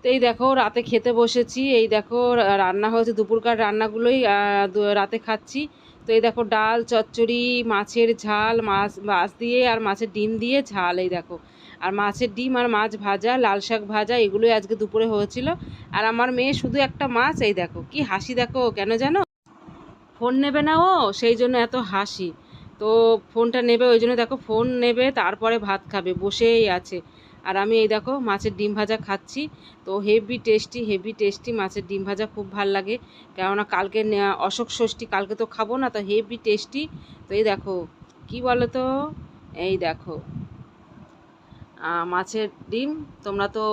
তো এই দেখো রাতে খেতে বসেছি, এই দেখো রান্না হয়েছে দুপুরকার রান্নাগুলোই রাতে খাচ্ছি। তো এই দেখো ডাল চচ্চড়ি, মাছের ঝাল, মাছ মাছ দিয়ে আর মাছের ডিম দিয়ে ঝাল, এই দেখো আর মাছের ডিম আর মাছ ভাজা, লাল শাক ভাজা, এগুলোই আজকে দুপুরে হয়েছিল। আর আমার মেয়ে শুধু একটা মাছ, এই দেখো কি হাসি দেখো, কেন জানো? ফোন নেবে না ও, সেই জন্য এত হাসি। তো ফোনটা নেবে, ওই জন্য দেখো ফোন নেবে তারপরে ভাত খাবে, বসেই আছে। আর আমি এই দেখো মাছের ডিম ভাজা খাচ্ছি। তো হেভি টেস্টি, হেভি টেস্টি মাছের ডিম ভাজা, খুব ভাল লাগে। কেননা কালকে অশোক ষষ্ঠী, কালকে তো খাবো না, তো হেভি টেস্টি। তো এই দেখো কি বলো তো, এই দেখো মাছের ডিম। তোমরা তো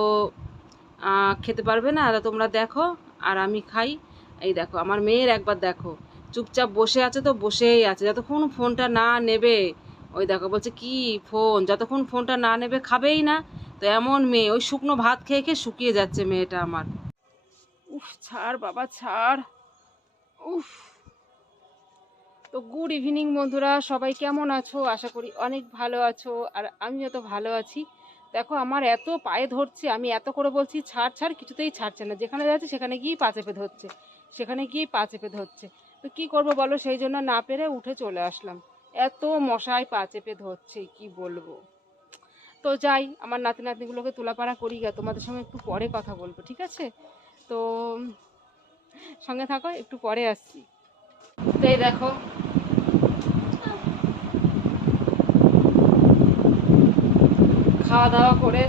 খেতে পারবে না, তা তোমরা দেখো আর আমি খাই। এই দেখো আমার মেয়ের একবার দেখো, চুপচাপ বসে আছে, তো বসেই আছে যতক্ষণ ফোনটা না নেবে। ওই দেখো বলছে কি ফোন, যতক্ষণ ফোনটা না নেবে খাবেই না। তো এমন মেয়ে, ওই শুকনো ভাত খেয়ে খেয়ে শুকিয়ে যাচ্ছে মেয়েটা আমার। উফ ছাড় বাবা ছাড়, উফ। তো গুড ইভিনিং বন্ধুরা, সবাই কেমন আছো? আশা করি অনেক ভালো আছো, আর আমিও তো ভালো আছি। দেখো আমার এত পায়ে ধরছে, আমি এত করে বলছি ছাড় ছাড়, কিছুতেই ছাড়ছে না। যেখানে যাচ্ছে সেখানে গিয়েই পা চেপে ধরছে, সেখানে গিয়েই পা চেপে ধরছে। তো কি করব বলো, সেই জন্য না পেরে উঠে চলে আসলাম। এত মশায় পা চেপে ধরছে, কি বলবো। তো যাই, আমার নাতি নাতনিগুলোকে তোলাপাড়া করি গা, তোমাদের সঙ্গে একটু পরে কথা বলবো, ঠিক আছে? তো সঙ্গে থাকো, একটু পরে আসছি। তো এই দেখো খাওয়া দাওয়া করে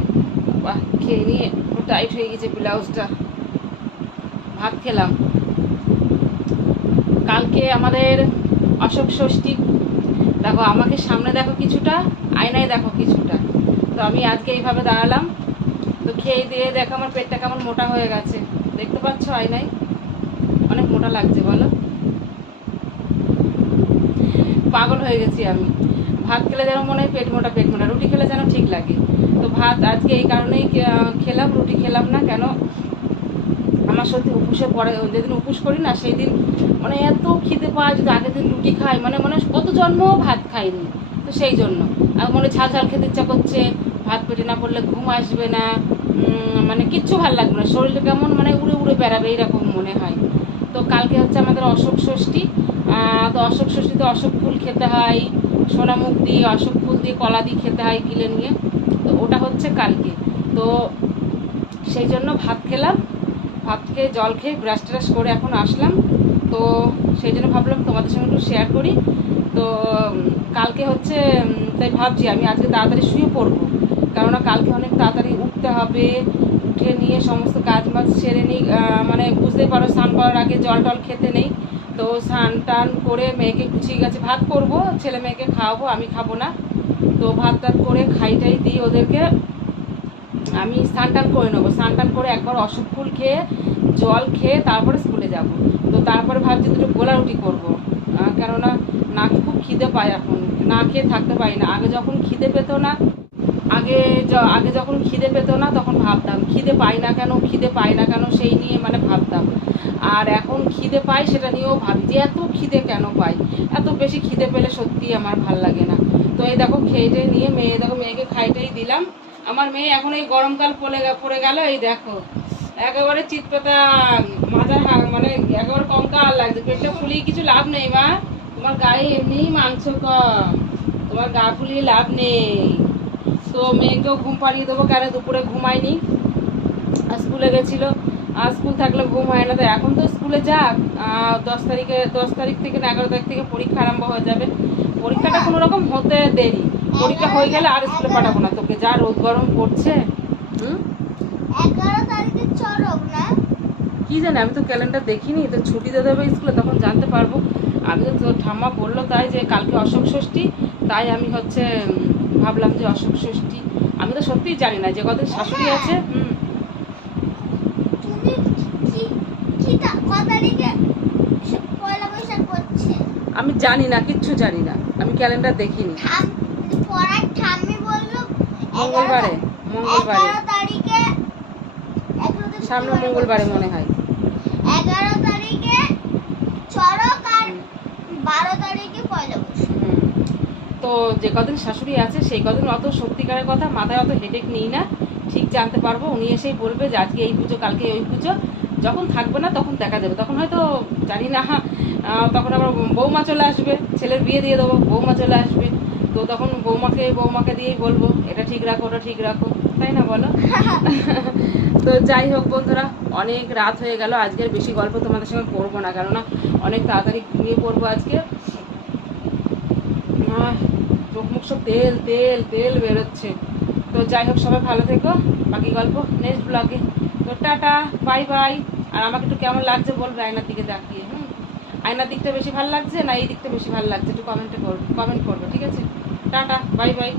খেয়ে নিয়ে একটু টাইট হয়ে গেছে ব্লাউজটা, ভাত খেলাম। কালকে আমাদের অশোক ষষ্ঠী, দেখো আমাকে সামনে দেখো কিছুটা, আয়নায় দেখো কিছুটা। তো আমি আজকে এইভাবে দাঁড়ালাম, তো খেয়ে দিয়ে দেখো আমার পেটটা কেমন মোটা হয়ে গেছে, দেখতে পাচ্ছ আয়নায়? অনেক মোটা লাগছে বলো, পাগল হয়ে গেছি আমি। ভাত খেলে যেন মনে হয় পেট মোটা পেট মোটা, রুটি খেলে যেন ঠিক লাগে। তো ভাত আজকে এই কারণেই খেলাম, রুটি খেলাম না। কেন, আমার সত্যি উপোসে পরে, যেদিন উপোস করি না সেই দিন মানে এত খিদে পায়, যদি আগের দিন রুটি খাই মানে মানে কত জন্ম ভাত খাইনি। তো সেই জন্য আর মনে ঝাল ঝাল খেতে ইচ্ছা করছে, ভাত পেটে না পড়লে ঘুম আসবে না, মানে কিচ্ছু ভালো লাগবে না, শরীরটা কেমন মানে উড়ে উড়ে বেড়াবে এইরকম মনে হয়। তো কালকে হচ্ছে আমাদের অশোক ষষ্ঠী। তো অশোক ষষ্ঠীতে অশোক ফুল খেতে হয়, সোনামুখ দিয়ে অশোক ফুল দিয়ে কলা দিয়ে খেতে হয় কিলে নিয়ে। তো ওটা হচ্ছে কালকে। তো সেই জন্য ভাত খেলাম, ভাত খেয়ে জল খেয়ে ব্রাশ ট্রাশ করে এখন আসলাম। তো সেই জন্য ভাবলাম তোমাদের সঙ্গে একটু শেয়ার করি। তো কালকে হচ্ছে তাই ভাবছি আমি আজকে তাড়াতাড়ি শুয়ে পড়বো, কেননা কালকে অনেক তাড়াতাড়ি উঠতে হবে। উঠে নিয়ে সমস্ত কাজ বাজ সেরে নিই, মানে বুঝতেই পারো স্নান করার আগে জল টল খেতে নেই। তো স্নান টান করে মেয়েকে গুছিয়ে গেছে, ভাত করব, ছেলে মেয়েকে খাওয়াবো, আমি খাবো না। তো ভাত টাত করে খাইটাই দিই ওদেরকে, আমি স্নান টান করে নেবো। স্নান টান করে একবার অশোক ফুল খেয়ে জল খেয়ে তারপরে স্কুলে যাব। তো তারপরে ভাবছি দুটো গোলা রুটি করবো, কেননা না খুব খিদে পায় এখন, না খেয়ে থাকতে পারি না। আগে যখন খিদে পেতো না, আগে আগে যখন খিদে পেতো না তখন ভাবতাম খিদে পাই না কেন, খিদে পাই না কেন, সেই নিয়ে মানে ভাবতাম। আর এখন খিদে পাই সেটা নিয়েও ভাবি যে এত খিদে কেন পাই। এত বেশি খিদে পেলে সত্যিই আমার ভাল লাগে না। তো এই দেখো খেয়ে নিয়ে মেয়ে, দেখো মেয়েকে খাইতেই দিলাম। আমার মেয়ে এখন এই গরমকাল পড়ে গেল, এই দেখো একেবারে চিৎপাতা মাথার মানে একেবারে কঙ্কাল লাগছে, পেটটা ফুলিয়ে কিছু লাভ নেই মা, তোমার গায়ে এমনিই মাংস কম, তোমার গা ফুলিয়ে লাভ নেই। তো মেয়েকেও ঘুম পাড়িয়ে দেবো, কেন দুপুরে ঘুমায়নি, আর স্কুলে গেছিলো। আর স্কুল থাকলে ঘুম হয় না, তো এখন তো স্কুলে যাক। 10 তারিখ থেকে না 11 তারিখ থেকে পরীক্ষা আরম্ভ হয়ে যাবে। পরীক্ষাটা কোনো রকম হতে দেরি, পরীক্ষা হয়ে গেলে আর স্কুলে পাঠাবো না তোকে, যা রোদ গরম পড়ছে। 11 তারিখে চড়ক না, কি জানি, আমি তো ক্যালেন্ডার দেখিনি, তো ছুটি দিয়ে দেবে স্কুলে, তখন জানতে পারবো। আমি তো ঠাম্মা বললো তাই যে কালকে অশোক ষষ্ঠী, তাই আমি হচ্ছে ভাবলাম যে অশোক ষষ্ঠী। আমি তো সত্যিই জানি না, যে কদিন শাশুড়ি আছে। তুমি কি কি ক তারিখে পয়লা বৈশাখ পড়ছে? আমি জানি না, কিচ্ছু জানি না, আমি ক্যালেন্ডার দেখিনি। পড়ার ঠাম্মি বললো মঙ্গলবারে, মঙ্গলবারে 11 তারিখে, সামনে মঙ্গলবারে মনে হয়। 11 তারিখে চড়ক আর 12 তারিখে পয়লা বৈশাখ। তো যে কদিন শাশুড়ি আছে সেই কদিন অত সত্যিকারের কথা মাথায় অত হেডেক নিই না, ঠিক জানতে পারবো। উনি এসেই বলবে যে আজকে এই পুজো, কালকে ওই পুজো। যখন থাকবে না তখন দেখা যাবে, তখন হয়তো জানি না, তখন আবার বৌমা চলে আসবে, ছেলের বিয়ে দিয়ে দেবো, বৌমা চলে আসবে, তো তখন বৌমাকে দিয়েই বলবো এটা ঠিক রাখো, ওটা ঠিক রাখো, তাই না বলো? তো যাই হোক বন্ধুরা, অনেক রাত হয়ে গেল, আজকের বেশি গল্প তোমাদের সঙ্গে করবো না, কেননা অনেক তাড়াতাড়ি ঘুমিয়ে পড়বো আজকে। চোখ মুখ সব তেল তেল তেল বেরোচ্ছে। তো যাই হোক, সবাই ভালো থেকো, বাকি গল্প নেক্সট ব্লগে। তো টাটা, বাই বাই। আর আমাকে একটু কেমন লাগছে বলবে আয়নার দিকে তাকিয়ে। আয়নার দিকটা বেশি ভালো লাগছে না এই দিকটা বেশি ভালো লাগছে, একটু কমেন্ট করবে, ঠিক আছে? Tata, bye bye.